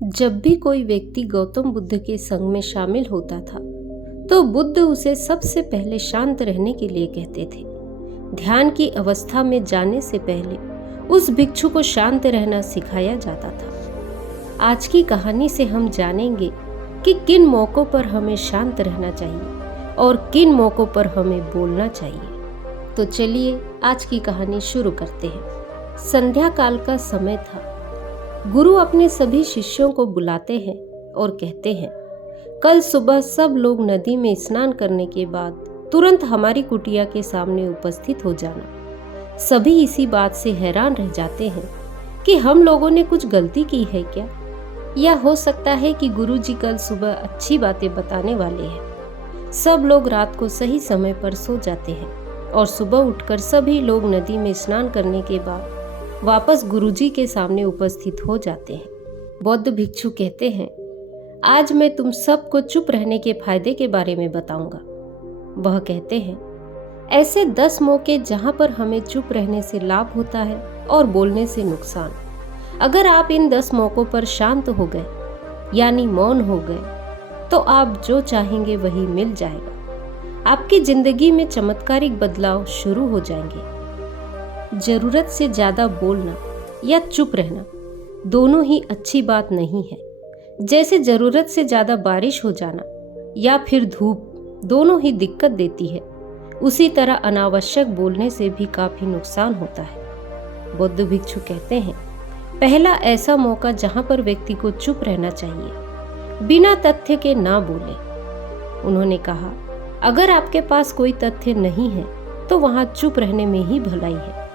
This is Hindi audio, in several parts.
जब भी कोई व्यक्ति गौतम बुद्ध के संग में शामिल होता था तो बुद्ध उसे सबसे पहले शांत रहने के लिए कहते थे। ध्यान की अवस्था में जाने से पहले उस भिक्षु को शांत रहना सिखाया जाता था। आज की कहानी से हम जानेंगे कि किन मौकों पर हमें शांत रहना चाहिए और किन मौकों पर हमें बोलना चाहिए। तो चलिए आज की कहानी शुरू करते हैं। संध्या काल का समय था। गुरु अपने सभी शिष्यों को बुलाते हैं और कहते हैं, कल सुबह सब लोग नदी में स्नान करने के बाद तुरंत हमारी कुटिया के सामने उपस्थित हो जाना। सभी इसी बात से हैरान रह जाते हैं कि हम लोगों ने कुछ गलती की है क्या, या हो सकता है कि गुरु जी कल सुबह अच्छी बातें बताने वाले हैं। सब लोग रात को सही समय पर सो जाते हैं और सुबह उठकर सभी लोग नदी में स्नान करने के बाद वापस गुरुजी के सामने उपस्थित हो जाते हैं। बौद्ध भिक्षु कहते हैं, आज मैं तुम सबको चुप रहने के फायदे के बारे में बताऊंगा। वह कहते हैं, ऐसे 10 मौके जहां पर हमें चुप रहने से लाभ होता है और बोलने से नुकसान। अगर आप इन 10 मौकों पर शांत हो गए यानी मौन हो गए तो आप जो चाहेंगे वही मिल जाएगा। आपकी जिंदगी में चमत्कारिक बदलाव शुरू हो जाएंगे। जरूरत से ज्यादा बोलना या चुप रहना दोनों ही अच्छी बात नहीं है। जैसे जरूरत से ज्यादा बारिश हो जाना या फिर धूप दोनों ही दिक्कत देती है, उसी तरह अनावश्यक बोलने से भी काफी नुकसान होता है। बौद्ध भिक्षु कहते हैं, पहला ऐसा मौका जहां पर व्यक्ति को चुप रहना चाहिए, बिना तथ्य के ना बोले। उन्होंने कहा, अगर आपके पास कोई तथ्य नहीं है तो वहां चुप रहने में ही भलाई है।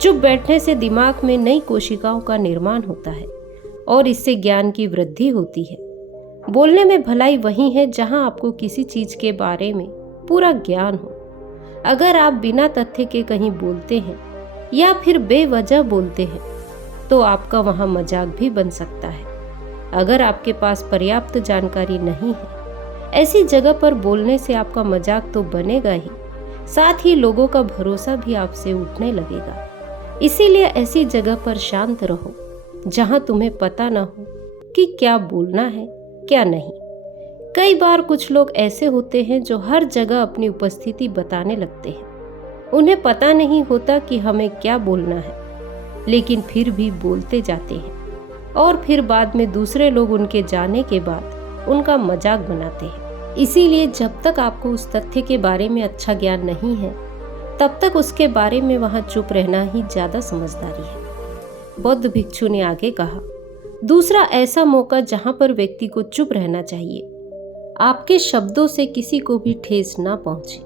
चुप बैठने से दिमाग में नई कोशिकाओं का निर्माण होता है और इससे ज्ञान की वृद्धि होती है। बोलने में भलाई वही है जहां आपको किसी चीज के बारे में पूरा ज्ञान हो। अगर आप बिना तथ्य के कहीं बोलते हैं या फिर बेवजह बोलते हैं तो आपका वहां मजाक भी बन सकता है। अगर आपके पास पर्याप्त जानकारी नहीं है, ऐसी जगह पर बोलने से आपका मजाक तो बनेगा ही, साथ ही लोगों का भरोसा भी आपसे उठने लगेगा। इसीलिए ऐसी जगह पर शांत रहो जहां तुम्हें पता ना हो कि क्या बोलना है क्या नहीं। कई बार कुछ लोग ऐसे होते हैं जो हर जगह अपनी उपस्थिति बताने लगते हैं। उन्हें पता नहीं होता कि हमें क्या बोलना है, लेकिन फिर भी बोलते जाते हैं और फिर बाद में दूसरे लोग उनके जाने के बाद उनका मजाक बनाते हैं। इसीलिए जब तक आपको उस तथ्य के बारे में अच्छा ज्ञान नहीं है, तब तक उसके बारे में वहां चुप रहना ही ज्यादा समझदारी है। बौद्ध भिक्षु ने आगे कहा, दूसरा ऐसा मौका जहां पर व्यक्ति को चुप रहना चाहिए, आपके शब्दों से किसी को भी ठेस ना पहुंचे।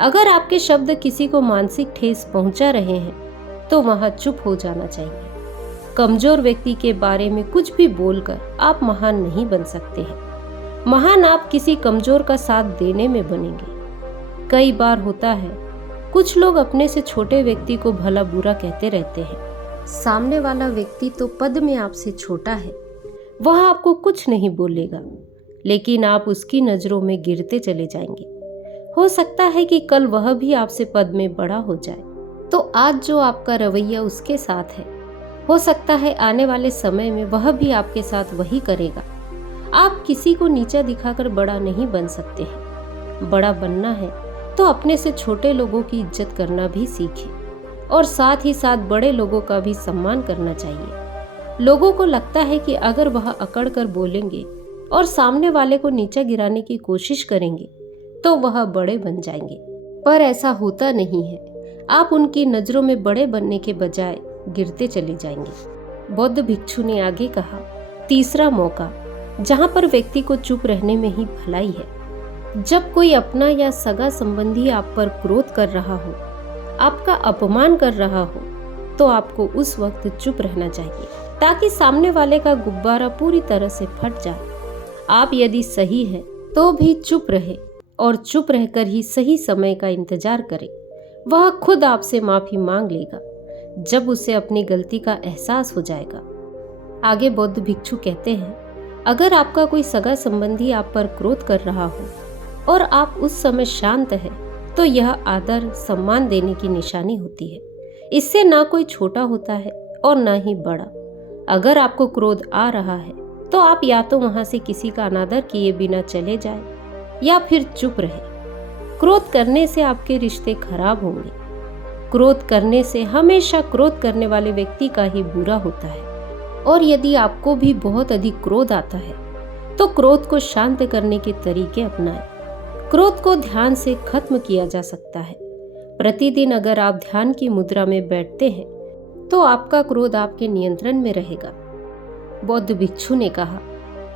अगर आपके शब्द किसी को मानसिक ठेस पहुंचा रहे हैं तो वहां चुप हो जाना चाहिए। कमजोर व्यक्ति के बारे में कुछ भी बोलकर आप महान नहीं बन सकते हैं। महान आप किसी कमजोर का साथ देने में बनेंगे। कई बार होता है कुछ लोग अपने से छोटे व्यक्ति को भला बुरा कहते रहते हैं। सामने वाला व्यक्ति तो पद में आपसे छोटा है, वह आपको कुछ नहीं बोलेगा, लेकिन आप उसकी नजरों में गिरते चले जाएंगे। हो सकता है कि कल वह भी आपसे पद में बड़ा हो जाए। तो आज जो आपका रवैया उसके साथ है, हो सकता है आने वाले समय में वह भी आपके साथ वही करेगा। आप किसी को नीचा दिखाकर बड़ा नहीं बन सकते हैं। बड़ा बनना है तो अपने से छोटे लोगों की इज्जत करना भी सीखें और साथ ही साथ बड़े लोगों का भी सम्मान करना चाहिए। लोगों को लगता है कि अगर वह अकड़ कर बोलेंगे और सामने वाले को नीचा गिराने की कोशिश करेंगे तो वह बड़े बन जाएंगे, पर ऐसा होता नहीं है। आप उनकी नजरों में बड़े बनने के बजाय गिरते चले जाएंगे। बौद्ध भिक्षु ने आगे कहा, तीसरा मौका जहां पर व्यक्ति को चुप रहने में ही भलाई है, जब कोई अपना या सगा संबंधी आप पर क्रोध कर रहा हो, आपका अपमान कर रहा हो, तो आपको उस वक्त चुप रहना चाहिए ताकि सामने वाले का गुब्बारा पूरी तरह से फट जाए। आप यदि सही है तो भी चुप रहे और चुप रहकर ही सही समय का इंतजार करें। वह खुद आपसे माफी मांग लेगा जब उसे अपनी गलती का एहसास हो जाएगा। आगे बौद्ध भिक्षु कहते हैं, अगर आपका कोई सगा संबंधी आप पर क्रोध कर रहा हो और आप उस समय शांत हैं, तो यह आदर सम्मान देने की निशानी होती है। इससे ना कोई छोटा होता है और ना ही बड़ा। अगर आपको क्रोध आ रहा है तो आप या तो वहां से किसी का अनादर किए बिना चले जाएं या फिर चुप रहे। क्रोध करने से आपके रिश्ते खराब होंगे। क्रोध करने से हमेशा क्रोध करने वाले व्यक्ति का ही बुरा होता है। और यदि आपको भी बहुत अधिक क्रोध आता है तो क्रोध को शांत करने के तरीके अपनाएं। क्रोध को ध्यान से खत्म किया जा सकता है। प्रतिदिन अगर आप ध्यान की मुद्रा में बैठते हैं तो आपका क्रोध आपके नियंत्रण में रहेगा। बौद्ध भिक्षु ने कहा,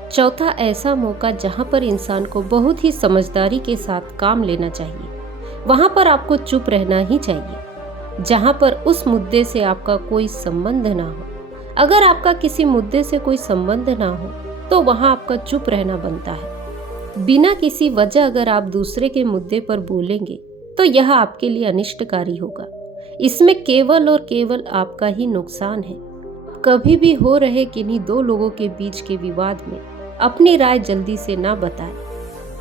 चौथा ऐसा मौका जहां पर इंसान को बहुत ही समझदारी के साथ काम लेना चाहिए, वहां पर आपको चुप रहना ही चाहिए जहां पर उस मुद्दे से आपका कोई संबंध ना हो। अगर आपका किसी मुद्दे से कोई संबंध ना हो तो वहां आपका चुप रहना बनता है। बिना किसी वजह अगर आप दूसरे के मुद्दे पर बोलेंगे तो यह आपके लिए अनिष्टकारी होगा। इसमें केवल और केवल आपका ही नुकसान है। कभी भी हो रहे किन्हीं दो लोगों के बीच के विवाद में अपनी राय जल्दी से ना बताएं।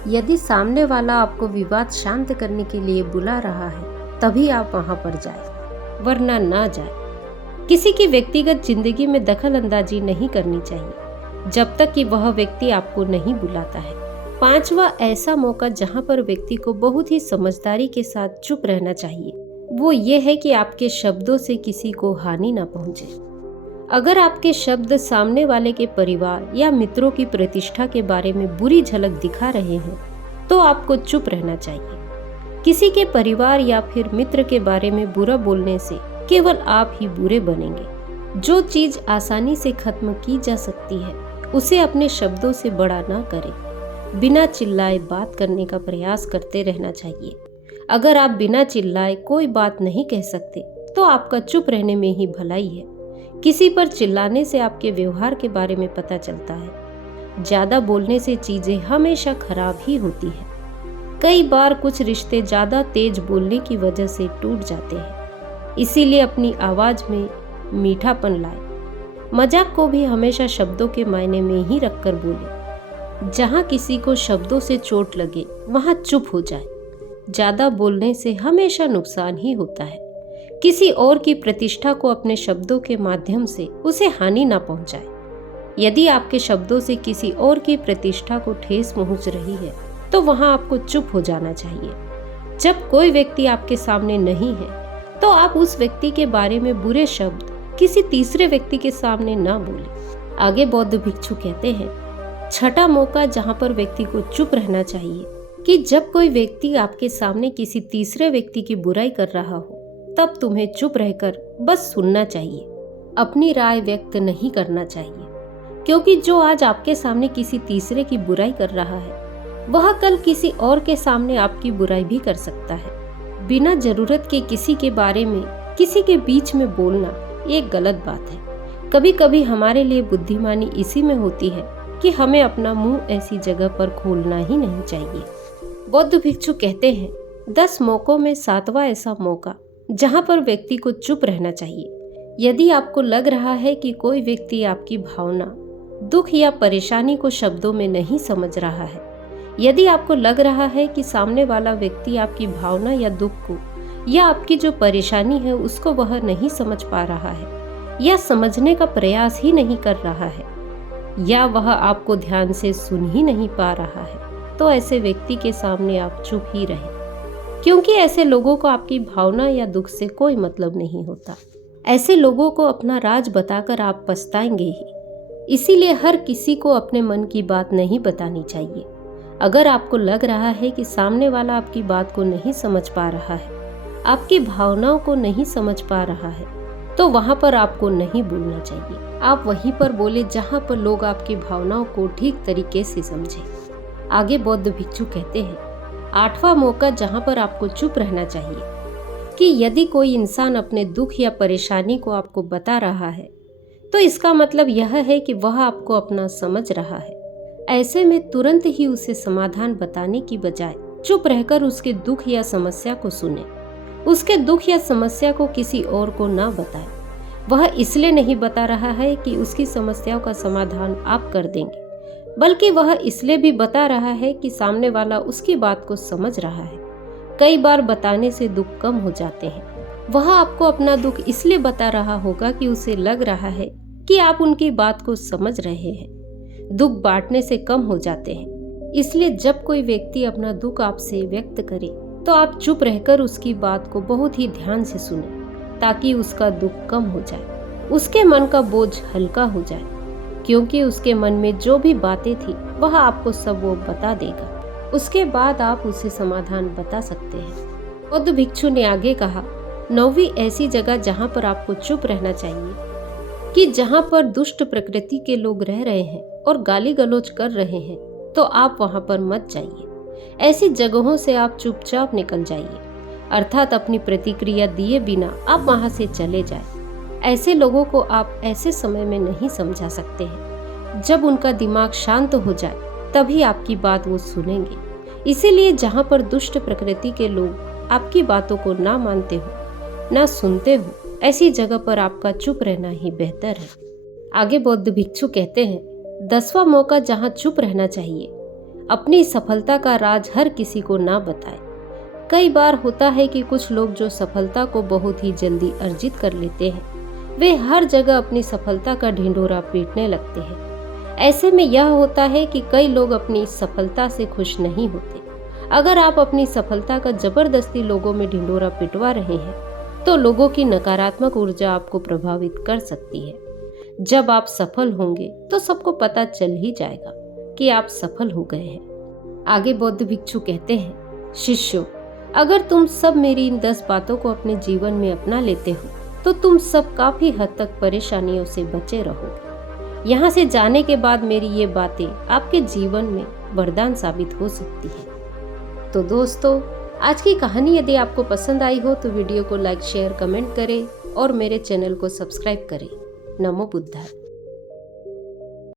यदि सामने वाला आपको विवाद शांत करने के लिए बुला रहा है तभी आप वहां पर जाएं, वरना ना जाएं। किसी की व्यक्तिगत जिंदगी में दखल अंदाजी नहीं करनी चाहिए जब तक कि वह व्यक्ति आपको नहीं बुलाता है। पांचवा ऐसा मौका जहां पर व्यक्ति को बहुत ही समझदारी के साथ चुप रहना चाहिए, वो ये है कि आपके शब्दों से किसी को हानि ना पहुंचे। अगर आपके शब्द सामने वाले के परिवार या मित्रों की प्रतिष्ठा के बारे में बुरी झलक दिखा रहे हैं तो आपको चुप रहना चाहिए। किसी के परिवार या फिर मित्र के बारे में बुरा बोलने से केवल आप ही बुरे बनेंगे। जो चीज आसानी से खत्म की जा सकती है उसे अपने शब्दों से बड़ा ना करें। बिना चिल्लाए बात करने का प्रयास करते रहना चाहिए। अगर आप बिना चिल्लाए कोई बात नहीं कह सकते तो आपका चुप रहने में ही भलाई है। किसी पर चिल्लाने से आपके व्यवहार के बारे में पता चलता है। ज्यादा बोलने से चीजें हमेशा खराब ही होती है। कई बार कुछ रिश्ते ज्यादा तेज बोलने की वजह से टूट जाते हैं। इसीलिए अपनी आवाज में मीठापन लाए। मजाक को भी हमेशा शब्दों के मायने में ही रखकर बोले। जहां किसी को शब्दों से चोट लगे वहां चुप हो जाए। ज्यादा बोलने से हमेशा नुकसान ही होता है। किसी और की प्रतिष्ठा को अपने शब्दों के माध्यम से उसे हानि ना पहुंचाए। यदि आपके शब्दों से किसी और की प्रतिष्ठा को ठेस पहुंच रही है तो वहां आपको चुप हो जाना चाहिए। जब कोई व्यक्ति आपके सामने नहीं है तो आप उस व्यक्ति के बारे में बुरे शब्द किसी तीसरे व्यक्ति के सामने ना बोलें। आगे बौद्ध भिक्षु कहते हैं, छठा मौका जहां पर व्यक्ति को चुप रहना चाहिए कि जब कोई व्यक्ति आपके सामने किसी तीसरे व्यक्ति की बुराई कर रहा हो तब तुम्हें चुप रहकर बस सुनना चाहिए। अपनी राय व्यक्त नहीं करना चाहिए, क्योंकि जो आज आपके सामने किसी तीसरे की बुराई कर रहा है वह कल किसी और के सामने आपकी बुराई भी कर सकता है। बिना जरूरत के किसी के बारे में किसी के बीच में बोलना एक गलत बात है। कभी कभी हमारे लिए बुद्धिमानी इसी में होती है कि हमें अपना मुंह ऐसी जगह पर खोलना ही नहीं चाहिए। बौद्ध भिक्षु कहते हैं, 10 मौकों में 7वां ऐसा मौका जहां पर व्यक्ति को चुप रहना चाहिए। यदि आपको लग रहा है कि कोई व्यक्ति आपकी भावना, दुख या परेशानी को शब्दों में नहीं समझ रहा है, यदि आपको लग रहा है कि सामने वाला व्यक्ति आपकी भावना या दुख को या आपकी जो परेशानी है उसको वह नहीं समझ पा रहा है या समझने का प्रयास ही नहीं कर रहा है या वह आपको ध्यान से सुन ही नहीं पा रहा है, तो ऐसे व्यक्ति के सामने आप चुप ही रहें, क्योंकि ऐसे लोगों को आपकी भावना या दुख से कोई मतलब नहीं होता। ऐसे लोगों को अपना राज बताकर आप पछताएंगे ही। इसीलिए हर किसी को अपने मन की बात नहीं बतानी चाहिए। अगर आपको लग रहा है कि सामने वाला आपकी बात को नहीं समझ पा रहा है, आपकी भावनाओं को नहीं समझ पा रहा है, तो वहां पर आपको नहीं बोलना चाहिए। आप वहीं पर बोले जहां पर लोग आपकी भावनाओं को ठीक तरीके से समझें। आगे बौद्ध भिक्षु कहते हैं, 8वां मौका जहां पर आपको चुप रहना चाहिए कि यदि कोई इंसान अपने दुख या परेशानी को आपको बता रहा है तो इसका मतलब यह है कि वह आपको अपना समझ रहा है। ऐसे में तुरंत ही उसे समाधान बताने की बजाय चुप रहकर उसके दुख या समस्या को सुने। उसके दुख या समस्या को किसी और को ना बताएं। वह इसलिए नहीं बता रहा है कि उसकी समस्याओं का समाधान आप कर देंगे, बल्कि वह इसलिए भी बता रहा है कि सामने वाला उसकी बात को समझ रहा है। कई बार बताने से दुख कम हो जाते हैं। वह आपको अपना दुख इसलिए बता रहा होगा कि उसे लग रहा है कि आप उनकी बात को समझ रहे हैं। दुख बांटने से कम हो जाते हैं। इसलिए जब कोई व्यक्ति अपना दुख आपसे व्यक्त करे तो आप चुप रहकर उसकी बात को बहुत ही ध्यान से सुने, ताकि उसका दुख कम हो जाए, उसके मन का बोझ हल्का हो जाए, क्योंकि उसके मन में जो भी बातें थी वह आपको सब वो बता देगा। उसके बाद आप उसे समाधान बता सकते हैं। बौद्ध भिक्षु ने आगे कहा, 9वीं ऐसी जगह जहाँ पर आपको चुप रहना चाहिए कि जहाँ पर दुष्ट प्रकृति के लोग रह रहे हैं और गाली गलौज कर रहे हैं, तो आप वहाँ पर मत जाइए। ऐसी जगहों से आप चुपचाप निकल जाइए, अर्थात अपनी प्रतिक्रिया दिए बिना आप वहाँ से चले जाएं। ऐसे लोगों को आप ऐसे समय में नहीं समझा सकते हैं। जब उनका दिमाग शांत हो जाए तभी आपकी बात वो सुनेंगे। इसीलिए जहाँ पर दुष्ट प्रकृति के लोग आपकी बातों को ना मानते हो, ना सुनते हो, ऐसी जगह पर आपका चुप रहना ही बेहतर है। आगे बौद्ध भिक्षु कहते हैं, 10वां मौका जहाँ चुप रहना चाहिए। अपनी सफलता का राज हर किसी को ना बताए। कई बार होता है कि कुछ लोग जो सफलता को बहुत ही जल्दी अर्जित कर लेते हैं, वे हर जगह अपनी सफलता का ढिंढोरा पीटने लगते हैं। ऐसे में यह होता है कि कई लोग अपनी सफलता से खुश नहीं होते। अगर आप अपनी सफलता का जबरदस्ती लोगों में ढिंढोरा पिटवा रहे हैं तो लोगों की नकारात्मक ऊर्जा आपको प्रभावित कर सकती है। जब आप सफल होंगे तो सबको पता चल ही जाएगा कि आप सफल हो गए हैं। आगे बौद्ध भिक्षु कहते हैं, शिष्यों, अगर तुम सब मेरी इन 10 बातों को अपने जीवन में अपना लेते हो तो तुम सब काफी हद तक परेशानियों से बचे रहोगे। यहाँ से जाने के बाद मेरी ये बातें आपके जीवन में वरदान साबित हो सकती है। तो दोस्तों, आज की कहानी यदि आपको पसंद आई हो तो वीडियो को लाइक, शेयर, कमेंट करें और मेरे चैनल को सब्सक्राइब करें। नमो बुद्धाय।